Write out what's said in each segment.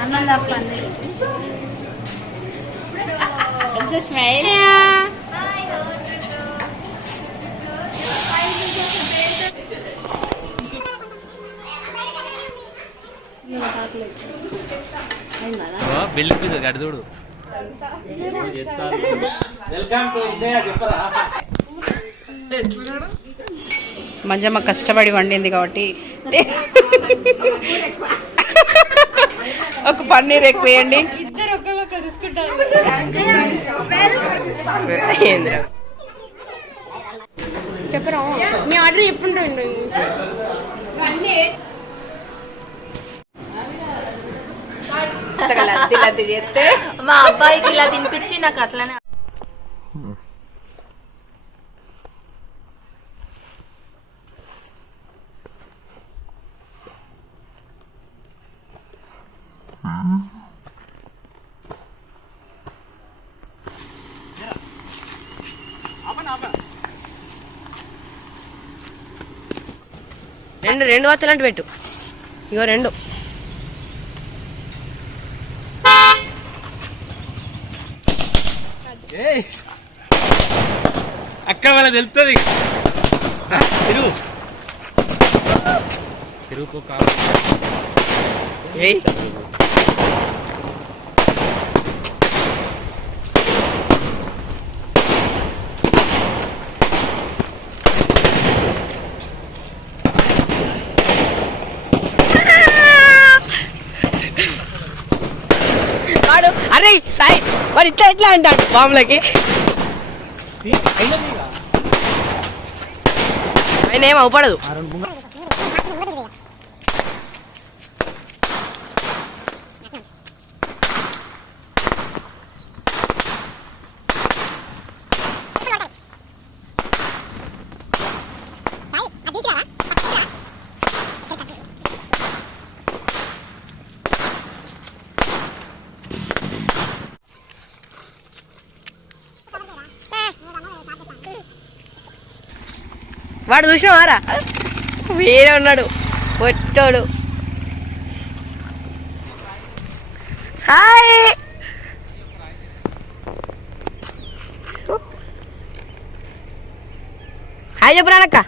అన్నం తప్పండి smile bill అటు మంజమ్మ కష్టపడి వండింది కాబట్టి. ఒక పన్నీర్ ఎక్కువ వేయండి. చెప్పరా? ఆర్డర్ మా అబ్బాయికి ఇలా తినిపించి నాకు అట్లనే రెండు రెండు వత్తలంటే పెట్టు. ఇగో రెండు. అక్కడ వాళ్ళ తెలుస్తుంది తిరుగు. తిరుగు అరే సాయి వాడు ఇట్లా ఎట్లా అంటాడు? బాంబులకి ఆయన ఏం అవపడదు. వాడు చూసినావారా? వేరే ఉన్నాడు పొట్టోడు హాయ్! హాయ్ చెప్పరానక్క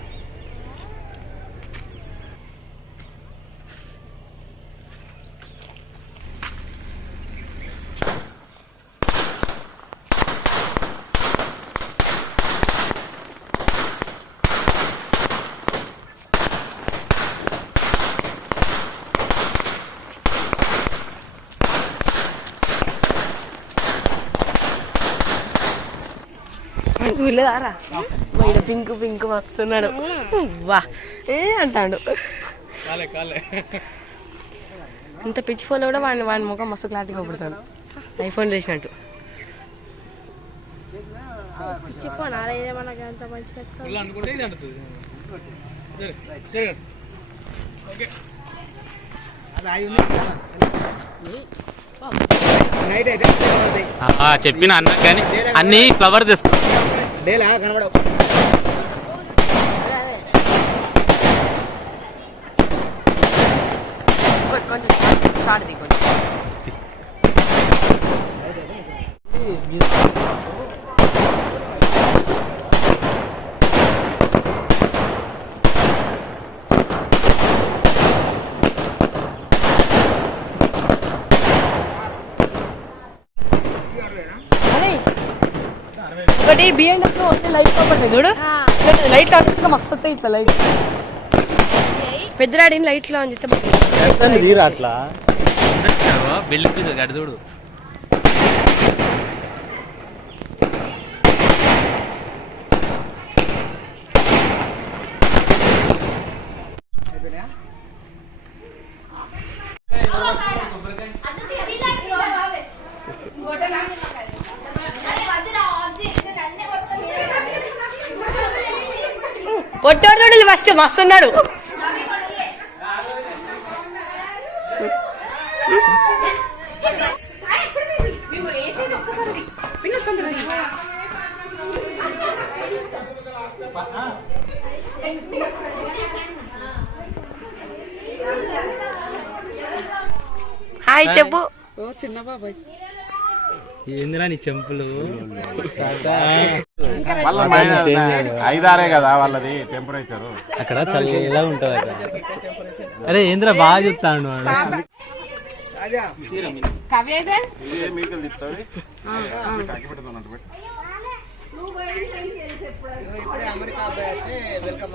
వీడు పింక్ పింక్ వస్తున్నాడు వా ఏ అంటాడు. ఇంత పిచ్చి ఫోన్లో కూడా వాడిని వాడి ముఖం మస్తు క్లారిటీగా పడుతాడు ఐఫోన్ చేసినట్టు. పిచ్చి ఫోన్ అదే మనకి అంత మంచిగా చెప్పిన అన్న కానీ అన్ని ఫ్లవర్ తెస్తా. డేలా కనబడవు కొంచెం షార్ట్ ది కొంచెం అరే, ఒకటి బిఎండబ్ల్యూ వస్తే లైట్ కాబట్టి చూడు. లైట్ కాకుండా మస్తు వస్తాయి ఇట్లా లైట్ పెద్దరాడిని లైట్లో అని చెప్తే తీరా అట్లా? బిల్లు అటు చూడు. పొట్టోడు చూడు ఫస్ట్ మస్తు ఉన్నాడు. హాయ్ చెప్పు. ఏందిరా నీ చెంపులు? ఐదారే కదా వాళ్ళది టెంపరేచర్ అక్కడ చల్లగా ఉంటుంది అక్కడ. అరే ఏందిరా బాగా అయితే వెల్కమ్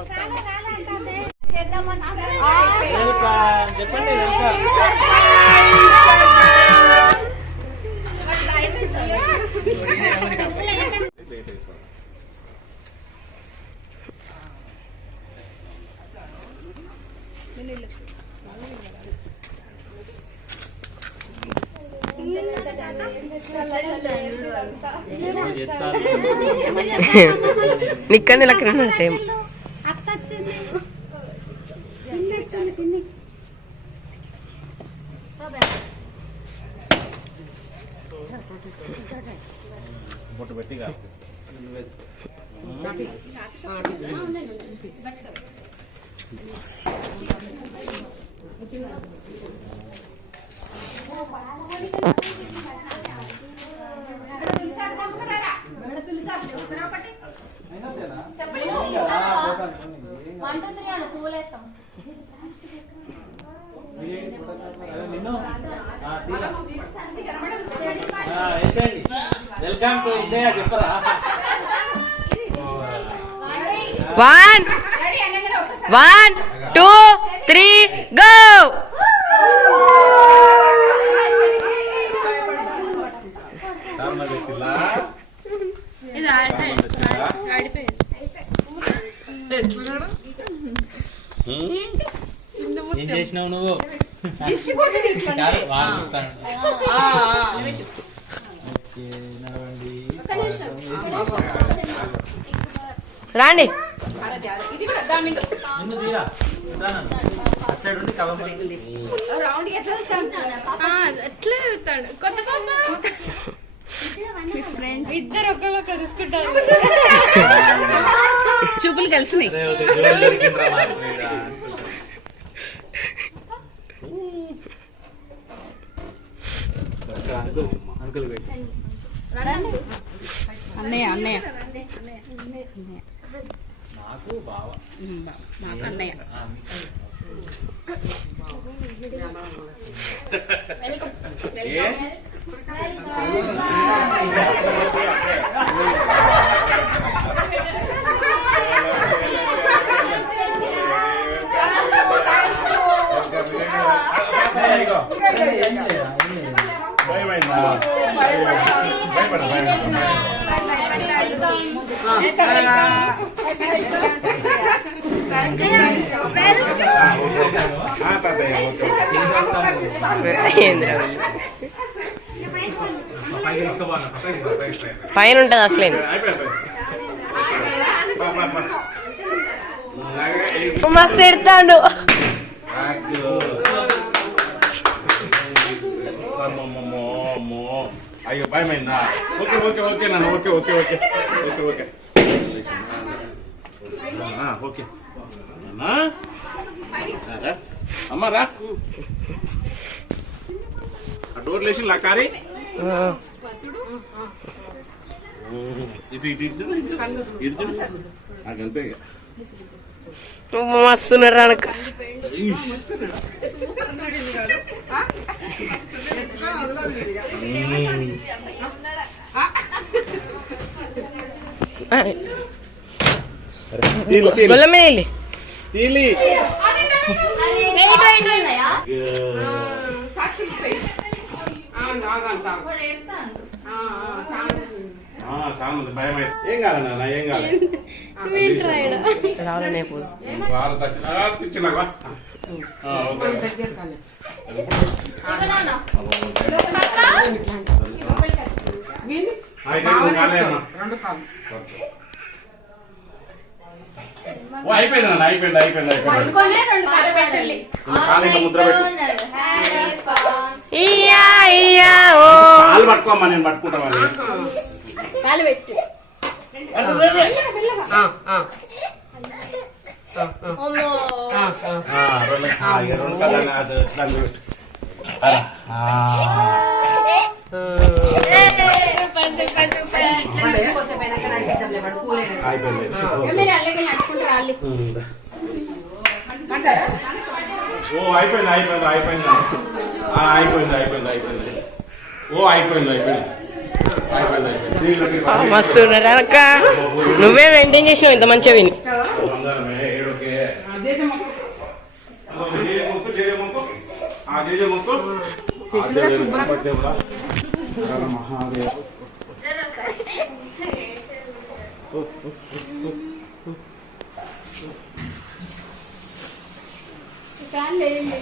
వస్తాం చెప్పండి నిక్కని సేమ్. బొట్టు పెట్టి కాదు వన్ టూ త్రీ అను పూలేస్తాం వెల్కమ్ టు ఇండియా చెప్పరా one one two three go ఇది ఆడిపోయింది ఏం చేసినావు నువ్వు కాదు, వాడు చెప్తాడు. ఓకే, నడవండి. రాండి నిన్ను తీరా రా నన్ను. అటు సైడ్ ఉండి కవ్వం పట్టుకుని. ఎట్లా వెళ్తాడు? కొత్త పాప. ఇద్దరు చూసుకుంటారు. చూపులు కలిసినాయి. అంకుల్ అంకుల్ పెట్టి అన్నయ్య అన్నయ్య నాకు బావ నాకు అన్నయ్య భయమైందా భయపడ. పైన ఉంటది అసలే మస్తు ఎడతాడు అయ్యో భయమైందా? ఓకే ఓకే ఓకే నాన్న okay okay okay. Okay okay. Okay. అమ్మ రా. డోర్ లేచి లకారి. ఇటు ఇటు ఇటు ఇటు ఇక. మస్తున్నారు అనక గొల్ల మీద వెళ్ళి రావాలనే పూజ. కాలే అన్న. అయిపోయింది అయిపోయింది అయిపోయింది అయిపోయింది. కాలు ఇట్లా ముద్ర కాలు పట్టుకోమ్మా నేను పట్టుకుంటామని కాలు పెట్టు. ఆ, ఆ. అమ్మో. ఆ, ఆ. ఆ, రెండు ఆ, ఓ అయిపోయింది అయిపోయింది అయిపోయింది. ఆ, అయిపోయింది అయిపోయింది అయిపోయింది. ఓ అయిపోయింది మస్తు నువ్వే మెయింటైన్ చేసినావు ఇంత మంచిగా విని. మహాదేవ ఫ్యాన్ వేయండి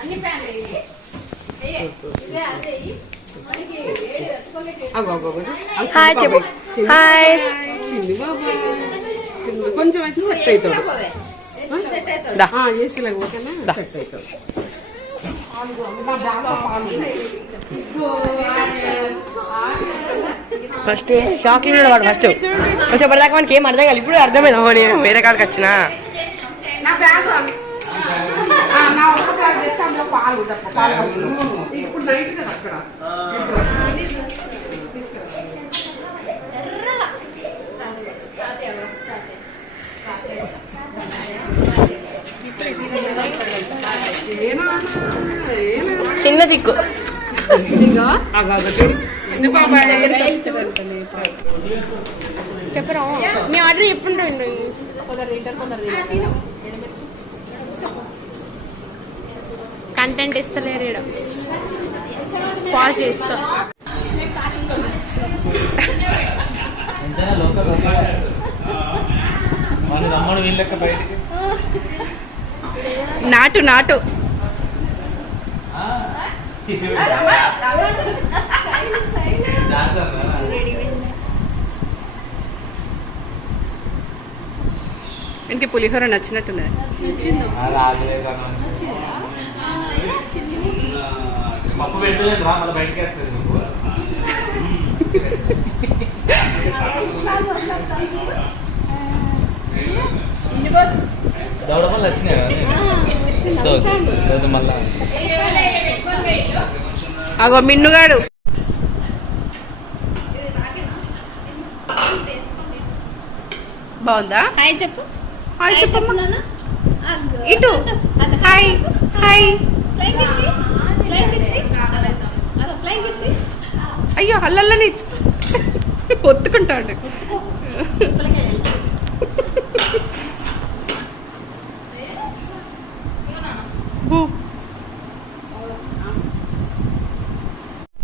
అన్ని ఫ్యాన్ వేయండి హాయ్ చెప్పు. హాయ్ కొంచెం అయితే సెట్ అవుతాడు ఏసీలోకి పోతేనే సెట్ అవుతాడు ఫస్ట్ షాక్ ఉన్నాడు వాడు ఫస్ట్ ఫస్ట్ ఎప్పటిదాకా మనకి ఏం అర్థం కాదు ఇప్పుడు అర్థమైంది. ఓహో నేను వేరే కాడికి వచ్చిన. చిన్న చిక్కు చెప్పరా? నీ ఆర్డర్ కంటెంట్ ఇస్తలేరు పాజ్ చేస్తా. నాటు నాటు. ఇంటికి పులిహోర నచ్చినట్టున్నది? పప్పు పెడితే రా మళ్ళీ బయటకి వేస్తుంది నువ్వు దౌడపల్లి వచ్చినాయి కదా మళ్ళా అగో మిన్నుగాడు. బాగుందా? హాయ్ చెప్పు. హాయ్ నాన్న ఇటు. హాయ్ హాయ్ అయ్యో అల్లల్లని ఒత్తుకుంటాడు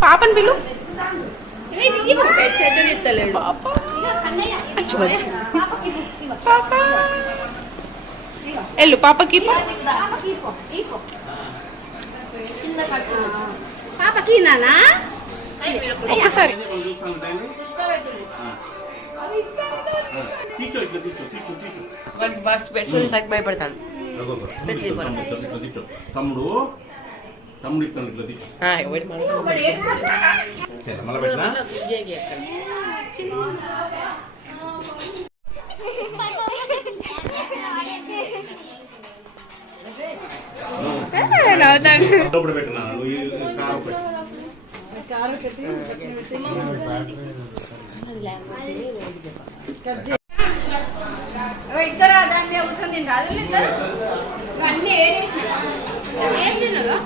పాపని పిలు. పాప. ఎల్లు పాపకి. పాపకి నానా? తీర్చో వాడికి బాగా స్పెషల్ సైక్ భయపడతాను. తమ్ముడు ఇట్లా ఇట్లా తీర్చో తమ్ముడు తమ్ముడు ఇట్లా ఇట్లా తీర్చో ఆ, ఎవడి మన- సరే, మళ్ళీ పెట్టినా? లోపల పెట్టినా? నువ్వు ఈ కారు పెట్టు ఇద్దరు దాని మీద కూర్చొని తిని రాదు ఇద్దరు? అన్ని ఏరేసి ఏం తిన్నదా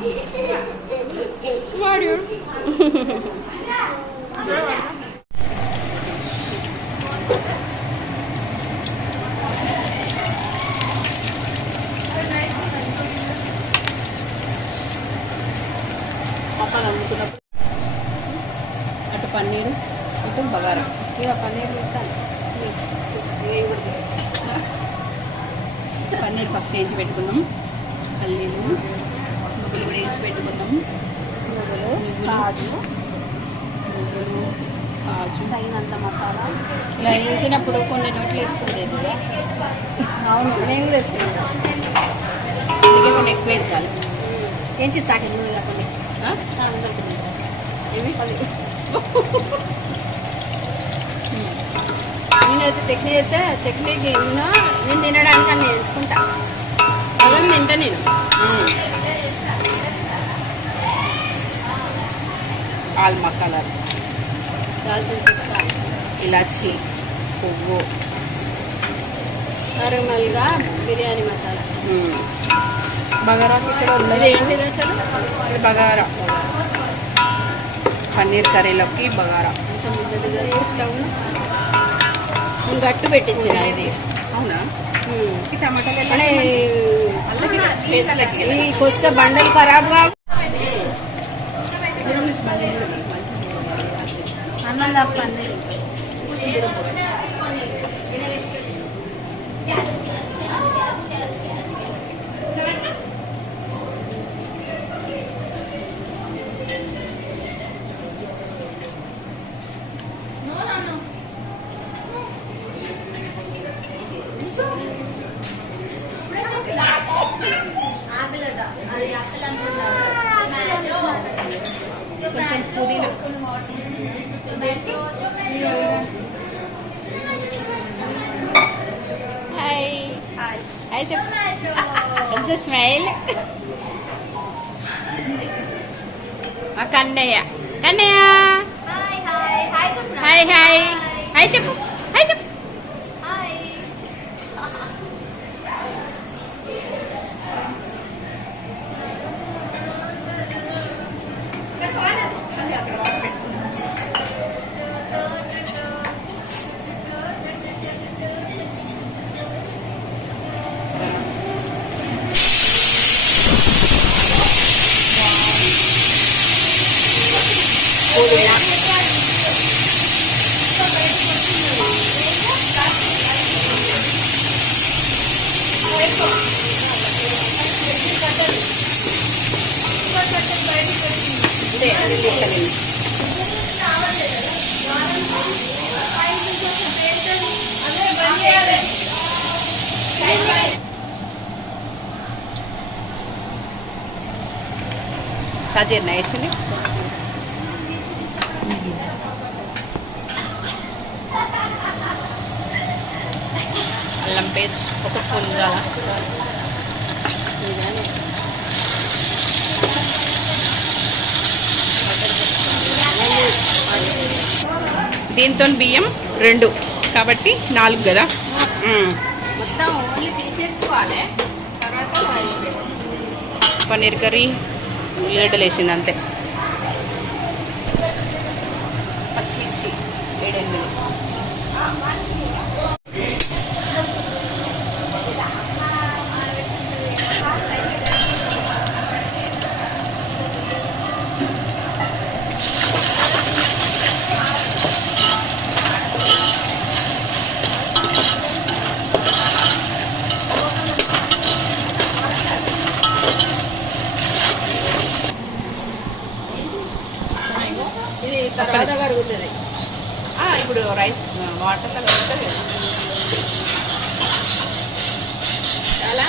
అటు పన్నీరు ఇటు బగారా ఇక పన్నీర్ తింటాను పన్నీర్ ఫస్ట్ వేయించి పెట్టుకున్నాం పల్లీలు నువ్వులు కూడా వేయించి పెట్టుకున్నాం నువ్వులు కాజు. నువ్వులు కాజు. తగినంత మసాలా. ఇలా వేయించినప్పుడు కొన్ని నోట్లు వేసుకుండేది అవును నేను కూడా వేసుకుంటాను అందుకే కొన్ని ఎక్కువ వేయించాలి ఏం చిత్తాకి నువ్వు కొన్ని? ఏమి? ఈయన అయితే చట్నీ చేస్తే చట్నీకి ఏమన్నా నేను తినడానికి అన్ని ఎంచుకుంటా సగం తింటా నేను. ఆల్ దాల్చిన చెక్క. ఇలాచి పువ్వు. నార్మల్గా బిర్యానీ మసాలా. బగారా ఇక్కడ ఇది ఉన్నది. ఏంటిది అసలు? బగారా. పన్నీర్ కర్రీలోకి బగారా. కొంచెం గట్టు పెట్టించిన ఇది. అవునా? టమాటాలు ఎలా అంటే అల్లకి టేస్ట్లకి కదా ఈ హాయ్ చెప్పు ఎంత స్మైల్ మా Kannayya Kannayya hi hi hi చెప్పు హాయ్ చెప్పు సాజీర్ వేసింది అల్లం పేస్ట్ ఒక స్పూన్ చాలా దీంతో బియ్యం రెండు కాబట్టి నాలుగు కదా? మొత్తం ఓన్లీ తీసేసుకోవాలి. తర్వాత పన్నీర్ కర్రీ ఉల్లిగడ్డలు వేసింది అంతే పచ్చిమిర్చి ఏడెనిమిది ఇది తర్వాత కరుగుతుంది ఆ, ఇప్పుడు రైస్ వాటర్లో కలుగుతుంది చాలా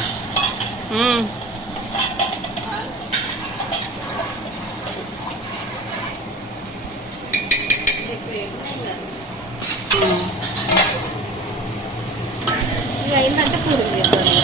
ఎక్కువ ఎక్కువ కాదు. ఇక అయిందంటే పూరి చెప్పండి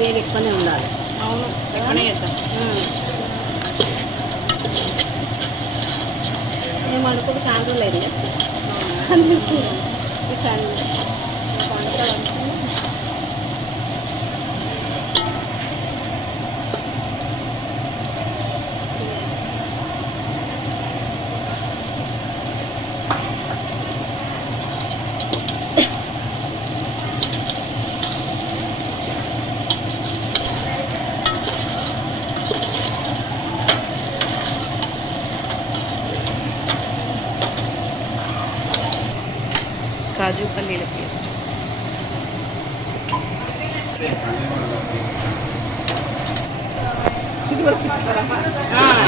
గ్రేవీ ఎక్కువనే ఉండాలి. అవును ఎక్కువనే చేద్దాం. మేము. అనుకోక సాయంత్రం లేదు. ఈ సాయంత్రం పండుగ కాజు పల్లీల పేస్ట్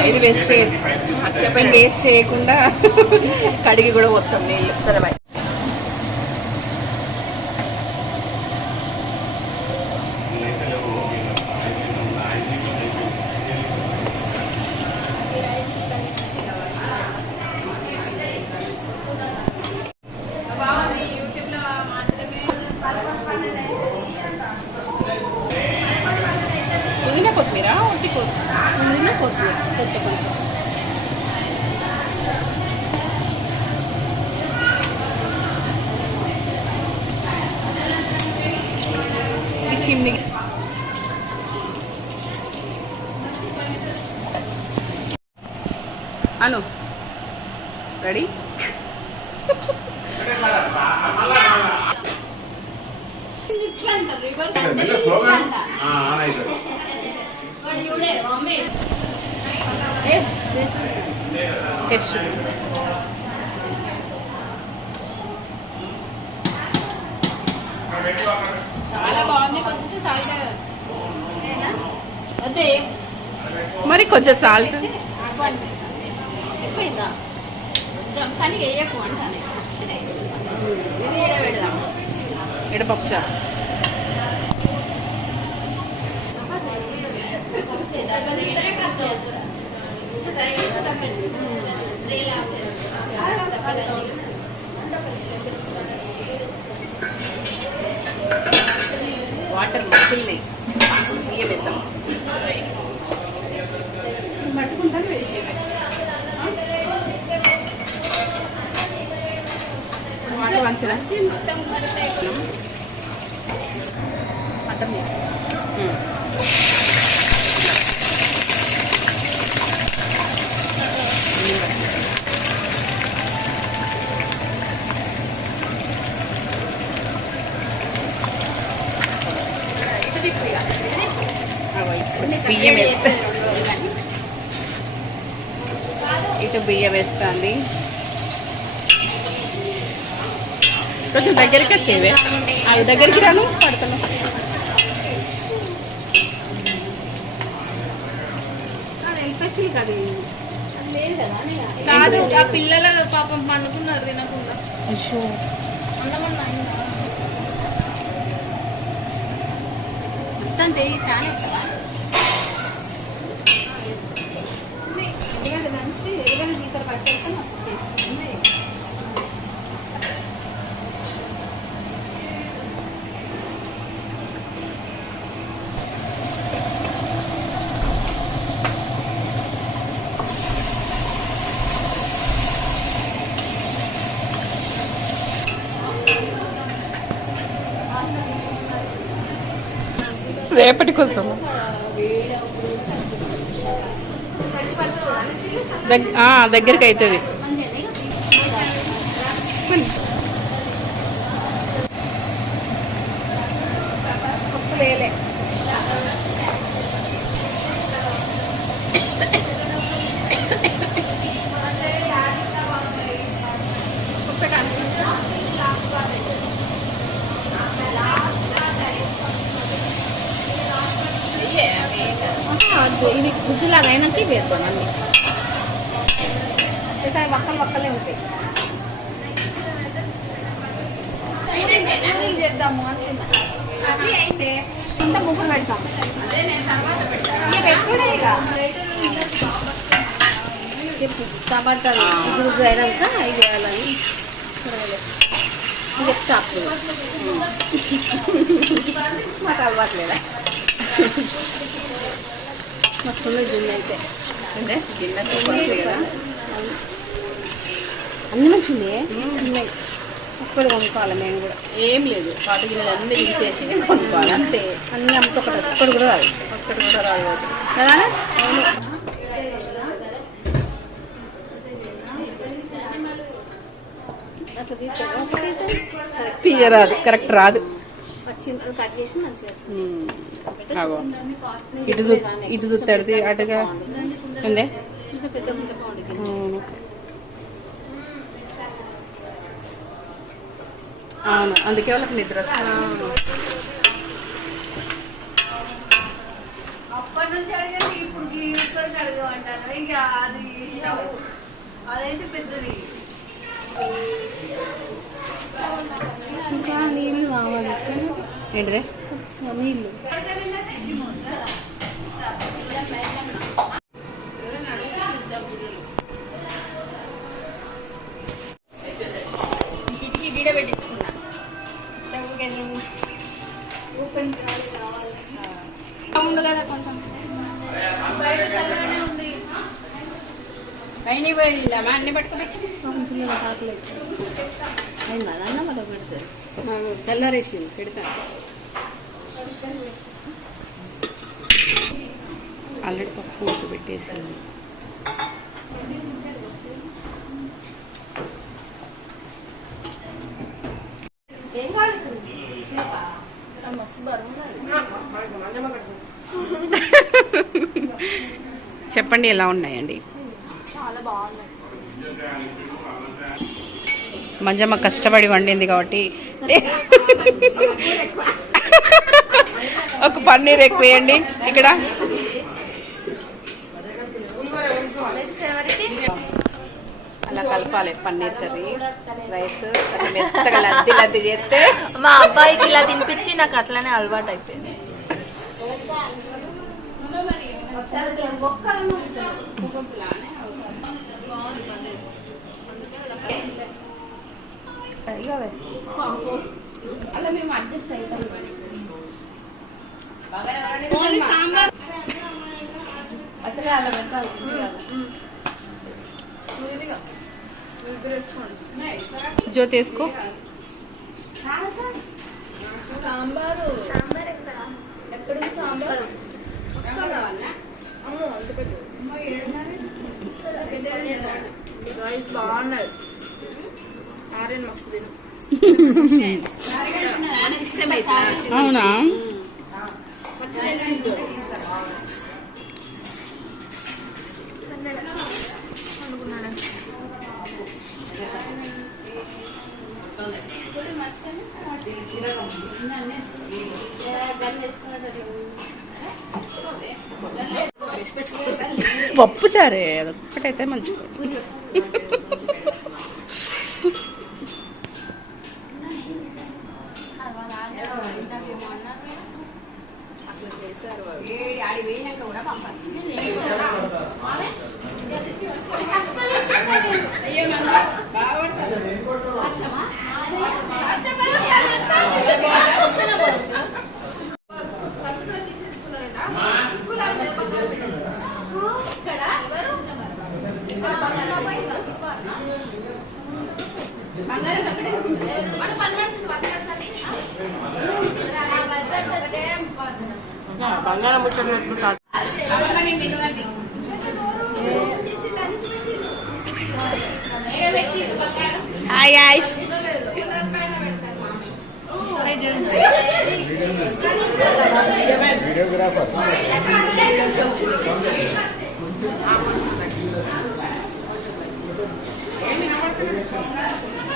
ఇది వేస్ట్ చెప్పండి వేస్ట్ చేయకుండా కడిగి కూడా వస్తాం నీళ్ళు. సరే టెస్ట్ చాలా బాగుంది కొంచెం సాల్ట్. అదే మరి కొంచెం సాల్ట్ ఎక్కువైందా కానీ వేయకు అంటాను. ఇది ఏడ పెడదాం ఇక్కడ పప్పుచారు వాటర్ మసిల్ని బియ్యం వేద్దాం మంచిదా మొత్తం మటన్ బియ్యం వేస్తా. ఇటు బియ్యం వేస్తుంది. కొంచెం దగ్గరికి వచ్చేవే. అది దగ్గరికి రాను. పడుతున్నా కదా ఆ పిల్లల పాపం పండుకున్నారు తినకుండా మొత్తం చాలా కోసం దగ్- ఆ, దగ్గరికి అవుతుంది ఇది గుజ్జులాగా అయినాక ఇవి వేసుకోండి అన్ని. అయితే అవి వక్కలు వక్కలే ఉంటాయి. అన్నీ చేద్దాము అనుకున్నా అయితే ఇంత ముగ్గు పెడతాం. ఇక పెట్టుడే ఇక. చెప్పు. టమాటాలు గుజ్జు అయినాక ఇది వేయాలని. చెప్తా అప్పుడు మాకు అలవాట్లేదా ఉన్నాయి జున్ను అయితే. అంటే గిన్నె కదా? అన్ని మంచిగా ఉన్నాయి. ఒక్కడు కొనుక్కోవాలి మేము కూడా. ఏం లేదు. పాత గిన్నెలు అన్నీ తీసేసి కొనుక్కోవాలి అంతే. అన్ని అమ్మతో ఒకటి ఒక్కడు కూడా రాదు. ఒక్కటి కూడా రాదు కదా ఒకటైతే తీయరాదు. కరెక్ట్ రాదు. వచ్చింది కట్ చేసి మంచిగా వచ్చింది. ఉమ్. ఆగో ఇటు చూస్తాడు అటుగా? ఉందే పెద్ద బాగుంటుంది అవును. అందుకే వాళ్ళకి నిద్ర వస్తుంది. నుంచి అడిగేది ఇప్పుడు అడగమంటాను ఇంకా అది అదైతే పెద్దది. ఇంకా నీళ్ళు కావాలి. ఏంటిదే? నీళ్ళు. పెట్టించుకున్నా. స్టవ్కి కదా కొంచెం. పైన పోయింది అన్ని పట్టుకోబెట్టి చల్లారేసింది పెడతా ఆల్రెడీ పప్పు ఉడక పెట్టేసింది. చెప్పండి ఎలా ఉన్నాయండి చాలా బాగుంది మంజమ్మ కష్టపడి వండింది కాబట్టి. ఒక పన్నీర్ ఎక్కువ వేయండి. ఇక్కడ. అలా కలపాలి పన్నీర్ కర్రీ రైస్ మెత్తగా లద్ది లద్ది చేస్తే. మా అబ్బాయికి ఇలా తినిపించి నాకు అట్లానే అలవాటు అయిపోయింది. అలా మేము అడ్జస్ట్ అవుతాం మరి. ఓన్లీ సాంబార్. అసలే అలా పెట్టాలి. జ్యోతి వేసుకో. సాంబారు. సాంబార్ ఎక్కడ? ఎక్కడ సాంబార్ బాగున్నది. మస్తు తిను. అవునా? పప్పు చారే అదొక్కటైతే మంచిగా బంగారం ముచ్చట పెట్టుకుంటాడు హాయ్ గాయ్స్. ఏమి వినబడుతున్నది